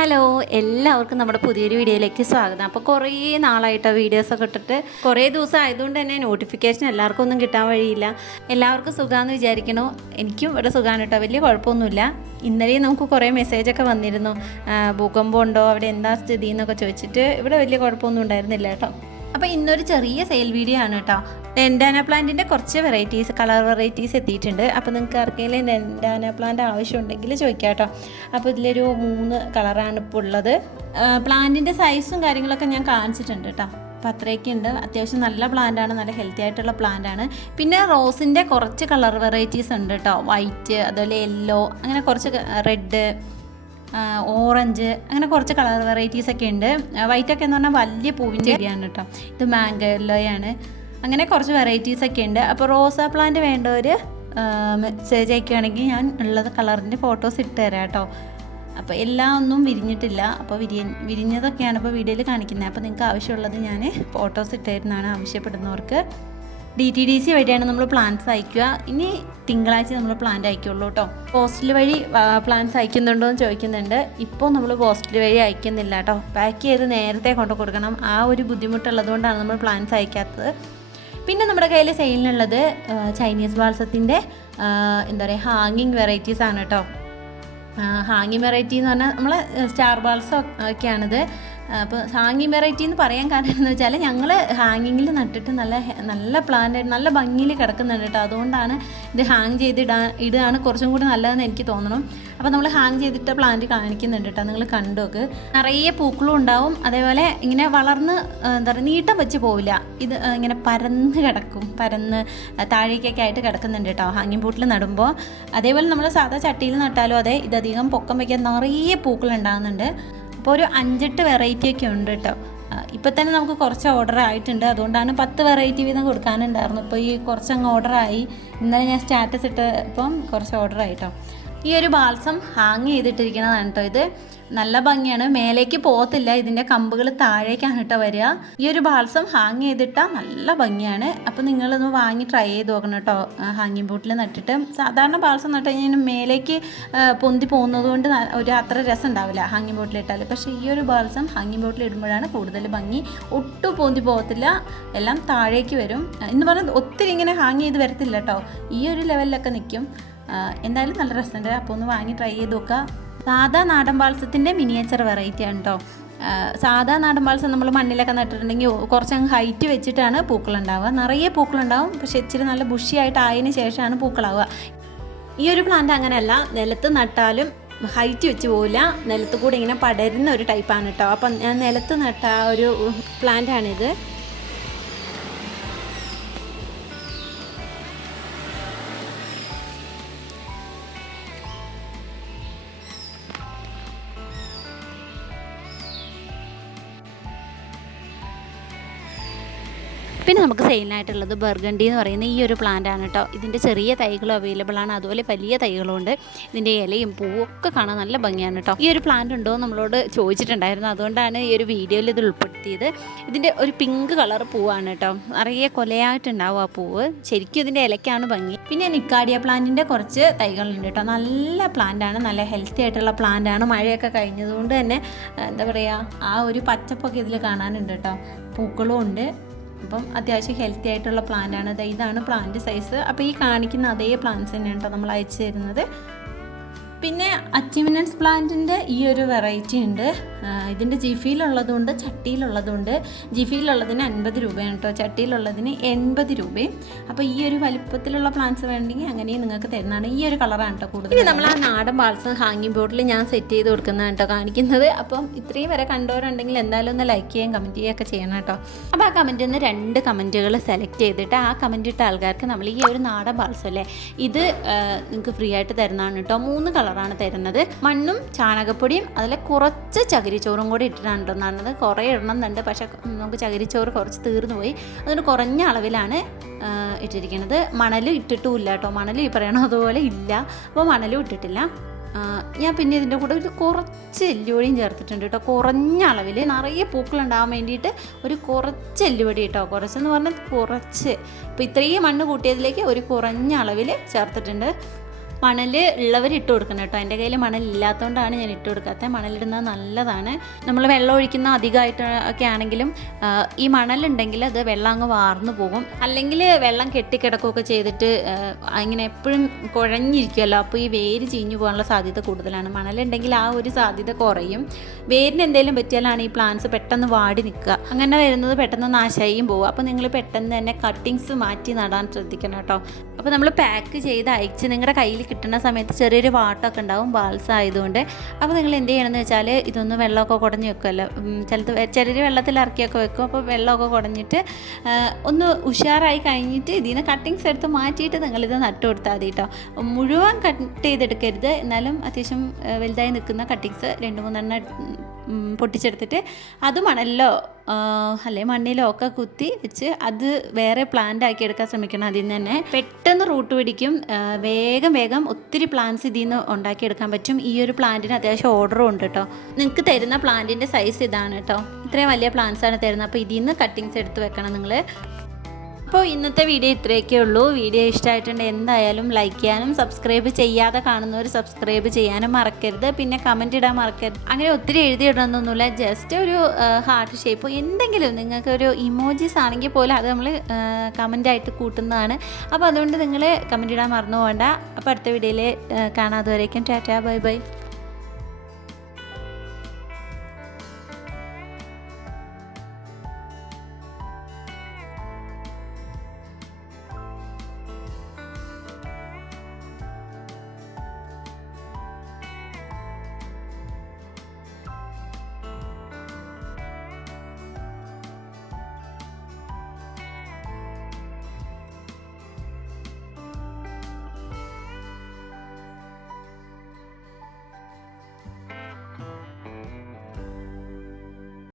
Hello എല്ലാവർക്കും നമ്മുടെ പുതിയൊരു വീഡിയോയിലേക്ക് സ്വാഗതം. അപ്പോൾ കുറേ നാളായിട്ടോ വീഡിയോസൊക്കെ ഇട്ടിട്ട്. കുറേ ദിവസം ആയതുകൊണ്ട് തന്നെ നോട്ടിഫിക്കേഷൻ എല്ലാവർക്കും ഒന്നും കിട്ടാൻ വഴിയില്ല. എല്ലാവർക്കും സുഖമാണെന്ന് വിചാരിക്കണു എനിക്കും ഇവിടെ സുഖമാണ് കേട്ടോ. വലിയ കുഴപ്പമൊന്നുമില്ല. ഇന്നലെ നമുക്ക് കുറേ മെസ്സേജൊക്കെ വന്നിരുന്നു. ഭൂകമ്പം ഉണ്ടോ അവിടെ എന്താ സ്ഥിതി എന്നൊക്കെ ചോദിച്ചിട്ട്. ഇവിടെ വലിയ കുഴപ്പമൊന്നും ഉണ്ടായിരുന്നില്ല കേട്ടോ. അപ്പോൾ ഇന്നൊരു ചെറിയ സെയിൽ വീഡിയോ ആണ് കേട്ടോ. ഡെൻഡാന പ്ലാന്റിന്റെ കുറച്ച് വെറൈറ്റീസ് കളർ വെറൈറ്റീസ് എത്തിയിട്ടുണ്ട്. അപ്പോൾ നിങ്ങൾക്ക് ആർക്കെങ്കിലും ഡെൻഡാന പ്ലാന്റ് ആവശ്യമുണ്ടെങ്കിൽ ചോദിക്കാം കേട്ടോ അപ്പോൾ ഇതിലൊരു മൂന്ന് കളറാണ് ഇപ്പോൾ ഉള്ളത്. പ്ലാന്റിന്റെ സൈസും കാര്യങ്ങളൊക്കെ ഞാൻ കാണിച്ചിട്ടുണ്ട് കേട്ടോ. അപ്പോൾ അത്രയൊക്കെ ഉണ്ട്. അത്യാവശ്യം നല്ല പ്ലാന്റാണ് നല്ല ഹെൽത്തി ആയിട്ടുള്ള പ്ലാന്റാണ് പിന്നെ റോസിന്റെ കുറച്ച് കളർ വെറൈറ്റീസ് ഉണ്ട് കേട്ടോ. വൈറ്റ് അതുപോലെ യെല്ലോ അങ്ങനെ കുറച്ച് റെഡ് ഓറഞ്ച് അങ്ങനെ കുറച്ച് കളർ വെറൈറ്റീസ് ഒക്കെ ഉണ്ട്. വൈറ്റ് ഒക്കെ എന്ന് പറഞ്ഞാൽ വലിയ പൂവിന്റെ ചെടിയാണ് കേട്ടോ. ഇത് മാംഗോ യെല്ലോയാണ് അങ്ങനെ കുറച്ച് വെറൈറ്റീസ് ഒക്കെ ഉണ്ട്. അപ്പോൾ റോസാ പ്ലാന്റ് വേണ്ടവർ മെസ്സേജ് അയക്കുകയാണെങ്കിൽ ഞാൻ ഉള്ളത് കളറിന്റെ ഫോട്ടോസ് ഇട്ട് തരാം കേട്ടോ. അപ്പോൾ എല്ലാം ഒന്നും വിരിഞ്ഞിട്ടില്ല. അപ്പോൾ വിരിയ വിരിഞ്ഞതൊക്കെയാണ് ഇപ്പോൾ വീഡിയോയിൽ കാണിക്കുന്നത്. അപ്പോൾ നിങ്ങൾക്ക് ആവശ്യമുള്ളത് ഞാൻ ഫോട്ടോസ് ഇട്ട് തരുന്നതാണ് ആവശ്യപ്പെടുന്നവർക്ക്. ഡി ടി ഡി സി വഴിയാണ് നമ്മൾ പ്ലാന്റ്സ് അയക്കുക. ഇനി തിങ്കളാഴ്ച നമ്മൾ പ്ലാന്റ് അയക്കുള്ളൂ കേട്ടോ. പോസ്റ്റൽ വഴി പ്ലാൻസ് അയക്കുന്നുണ്ടോ എന്ന് ചോദിക്കുന്നുണ്ട്. ഇപ്പോൾ നമ്മൾ പോസ്റ്റൽ വഴി അയക്കുന്നില്ല കേട്ടോ. പാക്ക് ചെയ്ത് നേരത്തെ കൊണ്ടു കൊടുക്കണം. ആ ഒരു ബുദ്ധിമുട്ടുള്ളത് കൊണ്ടാണ് നമ്മൾ പ്ലാന്റ്സ് അയക്കാത്തത്. പിന്നെ നമ്മുടെ കയ്യിൽ സെയിലിനുള്ളത് ചൈനീസ് ബാൾസത്തിന്റെ എന്താ പറയുക ഹാങ്ങിങ് വെറൈറ്റീസ് ആണ് കേട്ടോ ഹാങ്ങിങ് വെറൈറ്റി എന്ന് പറഞ്ഞാൽ നമ്മൾ സ്റ്റാർ ബാൾസ് ഒക്കെയാണിത്. അപ്പോൾ ഹാങ്ങിങ് വെറൈറ്റി എന്ന് പറയാൻ കാരണം എന്ന് വെച്ചാൽ ഞങ്ങൾ ഹാങ്ങിങ്ങിൽ നട്ടിട്ട് നല്ല നല്ല പ്ലാന്റ് നല്ല ഭംഗിയിൽ കിടക്കുന്നുണ്ട് കേട്ടോ. അതുകൊണ്ടാണ് ഇത് ഹാങ് ചെയ്ത് ഇടാൻ ഇടുകയാണ് കുറച്ചും കൂടി നല്ലതെന്ന് എനിക്ക് തോന്നണം. അപ്പോൾ നമ്മൾ ഹാങ് ചെയ്തിട്ട് പ്ലാന്റ് കാണിക്കുന്നുണ്ട് കേട്ടോ. നിങ്ങൾ കണ്ടോക്ക് നിറയെ പൂക്കളും ഉണ്ടാവും. അതേപോലെ ഇങ്ങനെ വളർന്ന് എന്താ പറയുക നീട്ടം വെച്ച് പോവില്ല. ഇത് ഇങ്ങനെ പരന്ന് കിടക്കും. പരന്ന് താഴേക്കൊക്കെ ആയിട്ട് കിടക്കുന്നുണ്ട് കേട്ടോ ഹാങ്ങിങ് ബൂട്ടിൽ നടുമ്പോൾ അതേപോലെ നമ്മൾ സാധാ ചട്ടിയിൽ നട്ടാലും അതെ ഇതധികം പൊക്കം വയ്ക്കാൻ നിറയെ പൂക്കൾ ഉണ്ടാകുന്നുണ്ട്. അപ്പോൾ ഒരു അഞ്ചെട്ട് വെറൈറ്റി ഒക്കെ ഉണ്ട് കേട്ടോ ഇപ്പം തന്നെ നമുക്ക് കുറച്ച് ഓർഡർ ആയിട്ടുണ്ട്. അതുകൊണ്ടാണ് പത്ത് വെറൈറ്റി വീതം കൊടുക്കാനുണ്ടായിരുന്നു ഇപ്പോൾ ഈ കുറച്ചങ്ങ് ഓർഡറായി ഇന്നലെ ഞാൻ സ്റ്റാറ്റസ് ഇട്ടപ്പം കുറച്ച് ഓർഡർ ആയിട്ടോ ഈ ഒരു ബാൽസം ഹാങ് ചെയ്തിട്ടിരിക്കുന്നതാണ് കേട്ടോ ഇത്. നല്ല ഭംഗിയാണ്. മേലേക്ക് പോകത്തില്ല. ഇതിന്റെ കമ്പുകൾ താഴേക്കാണ് കേട്ടോ വരിക. ഈ ഒരു ബാൽസം ഹാങ് ചെയ്തിട്ടാൽ നല്ല ഭംഗിയാണ്. അപ്പോൾ നിങ്ങളൊന്ന് വാങ്ങി ട്രൈ ചെയ്ത് നോക്കണം കേട്ടോ ഹാങ്ങിങ് ബോട്ടിൽ നട്ടിട്ട്. സാധാരണ ബാൽസം നട്ട് കഴിഞ്ഞാൽ മേലേക്ക് പൊന്തി പോകുന്നത് കൊണ്ട് ഒരു അത്ര രസം ഉണ്ടാവില്ല ഹാങ്ങിങ് ബോട്ടിൽ ഇട്ടാൽ പക്ഷേ ഈ ഒരു ബാൽസം ഹാങ്ങിങ് ബോട്ടിൽ ഇടുമ്പോഴാണ് കൂടുതൽ ഭംഗി. ഒട്ടും പൊന്തി പോകത്തില്ല. എല്ലാം താഴേക്ക് വരും. എന്ന് പറഞ്ഞാൽ ഒത്തിരി ഇങ്ങനെ ഹാങ് ചെയ്ത് വരത്തില്ല കേട്ടോ ഈ ഒരു ലെവലിലൊക്കെ നിൽക്കും എന്തായാലും നല്ല രസമുണ്ട്. അപ്പോൾ ഒന്ന് വാങ്ങി ട്രൈ ചെയ്ത് നോക്കുക. സാധാ നാടൻ പാൽസത്തിന്റെ മിനിയേച്ചർ വെറൈറ്റി ആണ് കേട്ടോ സാധാ നാടൻ പാൽസം നമ്മൾ മണ്ണിലൊക്കെ നട്ടിട്ടുണ്ടെങ്കിൽ കുറച്ചങ്ങ് ഹൈറ്റ് വെച്ചിട്ടാണ് പൂക്കളുണ്ടാവുക. നിറയെ പൂക്കളുണ്ടാവും. പക്ഷെ ഇച്ചിരി നല്ല ബുഷിയായിട്ട് ആയതിന് ശേഷമാണ് പൂക്കളാവുക. ഈ ഒരു പ്ലാന്റ് അങ്ങനെയല്ല. നിലത്ത് നട്ടാലും ഹൈറ്റ് വെച്ച് പോവില്ല. നിലത്ത് കൂടെ ഇങ്ങനെ പടരുന്ന ഒരു ടൈപ്പാണ് കേട്ടോ അപ്പം ഞാൻ നിലത്ത് നട്ട ഒരു പ്ലാന്റാണിത് പിന്നെ നമുക്ക് സെയിലിനായിട്ടുള്ളത് ബർഗണ്ടി എന്ന് പറയുന്ന ഈ ഒരു പ്ലാന്റ് ആണ് കേട്ടോ. ഇതിന്റെ ചെറിയ തൈകളും അവൈലബിൾ ആണ്. അതുപോലെ വലിയ തൈകളും ഉണ്ട്. ഇതിന്റെ ഇലയും പൂവും ഒക്കെ കാണാൻ നല്ല ഭംഗിയാണ് കേട്ടോ. ഈ ഒരു പ്ലാന്റ് ഉണ്ടോ നമ്മളോട് ചോദിച്ചിട്ടുണ്ടായിരുന്നു. അതുകൊണ്ടാണ് ഈ ഒരു വീഡിയോയിൽ ഇത് ഉൾപ്പെടുത്തിയത്. ഇതിന്റെ ഒരു പിങ്ക് കളർ പൂവാണ് കേട്ടോ. നിറയെ കൊലയായിട്ടുണ്ടാവും ആ പൂവ്. ശരിക്കും ഇതിന്റെ ഇലയ്ക്കാണ് ഭംഗി. പിന്നെ നിക്കാഡിയ പ്ലാന്റിന്റെ കുറച്ച് തൈകളുണ്ട് കേട്ടോ. നല്ല പ്ലാന്റ് ആണ്. നല്ല ഹെൽത്തി ആയിട്ടുള്ള പ്ലാന്റ് ആണ്. മഴയൊക്കെ കഴിഞ്ഞതുകൊണ്ട് തന്നെ എന്താ പറയുക ആ ഒരു പച്ചപ്പൊക്കെ ഇതിൽ കാണാനുണ്ട് കേട്ടോ. പൂക്കളും ഉണ്ട്. അപ്പം അത്യാവശ്യം ഹെൽത്തി ആയിട്ടുള്ള പ്ലാന്റ് ആണ്. ഇതാണ് പ്ലാന്റ് സൈസ് അപ്പോൾ ഈ കാണിക്കുന്ന അതേ പ്ലാന്റ്സ് തന്നെയാണ് കേട്ടോ നമ്മൾ അയച്ചു തരുന്നത്. പിന്നെ അച്ചിമിനൻസ് പ്ലാന്റിന്റെ ഈ ഒരു വെറൈറ്റി ഉണ്ട്. ഇതിന്റെ ജിഫിയിലുള്ളതുണ്ട് ചട്ടിയിലുള്ളതുണ്ട്. ജിഫിയിലുള്ളതിന് അൻപത് രൂപയാണ് കേട്ടോ ചട്ടിയിലുള്ളതിന് എൺപത് രൂപയും. അപ്പോൾ ഈ ഒരു വലിപ്പത്തിലുള്ള പ്ലാന്റ്സ് വേണമെങ്കിൽ അങ്ങനെയും നിങ്ങൾക്ക് തരുന്നതാണ്. ഈ ഒരു കളറാണ് കേട്ടോ കൂടുതൽ നമ്മൾ ആ നാടൻ ബാൾസ് ഹാങ്ങിങ് ബോർഡിൽ ഞാൻ സെറ്റ് ചെയ്ത് കൊടുക്കുന്നതാണ് കേട്ടോ കാണിക്കുന്നത്. അപ്പം ഇത്രയും വരെ കണ്ടവരുണ്ടെങ്കിൽ എന്തായാലും ഒന്ന് ലൈക്ക് ചെയ്യുകയും കമന്റ് ചെയ്യുകയൊക്കെ ചെയ്യണം കേട്ടോ അപ്പോൾ ആ കമന്റിൽ നിന്ന് രണ്ട് കമന്റുകൾ സെലക്ട് ചെയ്തിട്ട് ആ കമന്റ് ഇട്ട ആൾക്കാർക്ക് നമ്മൾ ഈ ഒരു നാടൻ ബാൾസം അല്ലേ ഇത് നിങ്ങൾക്ക് ഫ്രീ ആയിട്ട് തരുന്നതാണ് കേട്ടോ മൂന്ന് കളറാണ് തരുന്നത്. മണ്ണും ചാണകപ്പൊടിയും അതിൽ കുറച്ച് ചകിരിച്ചോറും കൂടി ഇട്ടിട്ടാണ് കുറേ ഇടണമെന്നുണ്ട് പക്ഷേ നമുക്ക് ചകിരിച്ചോറ് കുറച്ച് തീർന്നു പോയി. അതുകൊണ്ട് കുറഞ്ഞ അളവിലാണ് ഇട്ടിരിക്കുന്നത്. മണലും ഇട്ടിട്ടും ഇട്ടിട്ടുമില്ല കേട്ടോ മണൽ ഈ പറയണ അതുപോലെ ഇല്ല. അപ്പോൾ മണലും ഇട്ടിട്ടില്ല. ഞാൻ പിന്നെ ഇതിന്റെ കൂടെ ഒരു കുറച്ച് എല്ലുപൊടിയും ചേർത്തിട്ടുണ്ട് കേട്ടോ കുറഞ്ഞ അളവിൽ നിറയെ പൂക്കളുണ്ടാകാൻ വേണ്ടിയിട്ട് ഒരു കുറച്ച് എല്ലുപൊടി കേട്ടോ കുറച്ചെന്ന് പറഞ്ഞാൽ കുറച്ച്. ഇപ്പോൾ ഇത്രയും മണ്ണ് കൂട്ടിയതിലേക്ക് ഒരു കുറഞ്ഞ അളവിൽ ചേർത്തിട്ടുണ്ട്. മണൽ ഉള്ളവർ ഇട്ട് കൊടുക്കണം കേട്ടോ. എന്റെ കയ്യിൽ മണൽ ഇല്ലാത്തതുകൊണ്ടാണ് ഞാൻ ഇട്ട് കൊടുക്കാത്തത് മണലിടുന്നത് നല്ലതാണ്. നമ്മൾ വെള്ളം ഒഴിക്കുന്ന അധികമായിട്ട് ഒക്കെ ആണെങ്കിലും ഈ മണലുണ്ടെങ്കിൽ അത് വെള്ളം അങ്ങ് വാർന്നു പോകും. അല്ലെങ്കിൽ വെള്ളം കെട്ടിക്കിടക്കുകയൊക്കെ ചെയ്തിട്ട് അങ്ങനെ എപ്പോഴും കുഴഞ്ഞിരിക്കുമല്ലോ അപ്പോൾ ഈ വേര് ചീഞ്ഞു പോകാനുള്ള സാധ്യത കൂടുതലാണ്. മണലുണ്ടെങ്കിൽ ആ ഒരു സാധ്യത കുറയും. വേരിന് എന്തെങ്കിലും പറ്റിയാലാണ് ഈ പ്ലാന്റ്സ് പെട്ടെന്ന് വാടി നിൽക്കുക. അങ്ങനെ വരുന്നത് പെട്ടെന്ന് നാശായും പോകും. അപ്പോൾ നിങ്ങൾ പെട്ടെന്ന് തന്നെ കട്ടിങ്സ് മാറ്റി നടാൻ ശ്രദ്ധിക്കണം കേട്ടോ. അപ്പോൾ നമ്മൾ പാക്ക് ചെയ്ത് അയച്ച് നിങ്ങളുടെ കയ്യിൽ കിട്ടുന്ന സമയത്ത് ചെറിയൊരു വാട്ടമൊക്കെ ഉണ്ടാവും ബാൽസ ആയതുകൊണ്ട് അപ്പോൾ നിങ്ങൾ എന്ത് ചെയ്യണമെന്ന് വെച്ചാൽ ഇതൊന്ന് വെള്ളമൊക്കെ കുടഞ്ഞ് വെക്കുമല്ലോ. ചിലത് ചെറിയ വെള്ളത്തിൽ ഇറക്കിയൊക്കെ വെക്കും. അപ്പോൾ വെള്ളമൊക്കെ കുടഞ്ഞിട്ട് ഒന്ന് ഉഷാറായി കഴിഞ്ഞിട്ട് ഇതിൽ നിന്ന് കട്ടിങ്സ് എടുത്ത് മാറ്റിയിട്ട് നിങ്ങളിത് നട്ടു കൊടുത്താൽ മതി കേട്ടോ. മുഴുവൻ കട്ട് ചെയ്തെടുക്കരുത്. എന്നാലും അത്യാവശ്യം വലുതായി നിൽക്കുന്ന കട്ടിങ്സ് രണ്ട് മൂന്നെണ്ണം പൊട്ടിച്ചെടുത്തിട്ട് അത് മണലിലോ ആ, അല്ലെ മണ്ണിലോ ഒക്കെ കുത്തി വെച്ച് അത് വേറെ പ്ലാന്റ് ആക്കി എടുക്കാൻ ശ്രമിക്കണം. അതിൽ നിന്ന് തന്നെ പെട്ടെന്ന് റൂട്ട് പിടിക്കും. വേഗം വേഗം ഒത്തിരി പ്ലാന്റ്സ് ഇതിൽ നിന്ന് ഉണ്ടാക്കിയെടുക്കാൻ പറ്റും. ഈ ഒരു പ്ലാന്റിന് അത്യാവശ്യം ഓർഡറും ഉണ്ട് കേട്ടോ നിങ്ങൾക്ക് തരുന്ന പ്ലാന്റിന്റെ സൈസ് ഇതാണ് കേട്ടോ ഇത്രയും വലിയ പ്ലാന്റ്സ് ആണ് തരുന്നത്. അപ്പോൾ ഇതിൽ നിന്ന് കട്ടിങ്സ് എടുത്ത് വെക്കണം നിങ്ങൾ അപ്പോൾ ഇന്നത്തെ വീഡിയോ ഇത്രയൊക്കെ ഉള്ളൂ. വീഡിയോ ഇഷ്ടമായിട്ടുണ്ട് എന്തായാലും ലൈക്ക് ചെയ്യാനും സബ്സ്ക്രൈബ് ചെയ്യാതെ കാണുന്നവർ സബ്സ്ക്രൈബ് ചെയ്യാനും മറക്കരുത്. പിന്നെ കമന്റ് ഇടാൻ മറക്കരുത്. അങ്ങനെ ഒത്തിരി എഴുതി എഴുതിയിടണമെന്നൊന്നുമില്ല ജസ്റ്റ് ഒരു ഹാർട്ട് ഷേപ്പ് എന്തെങ്കിലും നിങ്ങൾക്ക് ഒരു ഇമോജീസ് ആണെങ്കിൽ പോലും അത് നമ്മൾ കമന്റായിട്ട് കൂട്ടുന്നതാണ്. അപ്പോൾ അതുകൊണ്ട് നിങ്ങൾ കമന്റ് ഇടാൻ മറന്നു പോകണ്ട. അപ്പോൾ അടുത്ത വീഡിയോയിൽ കാണാതെ വരേക്കും ടാറ്റാ. Bye bye.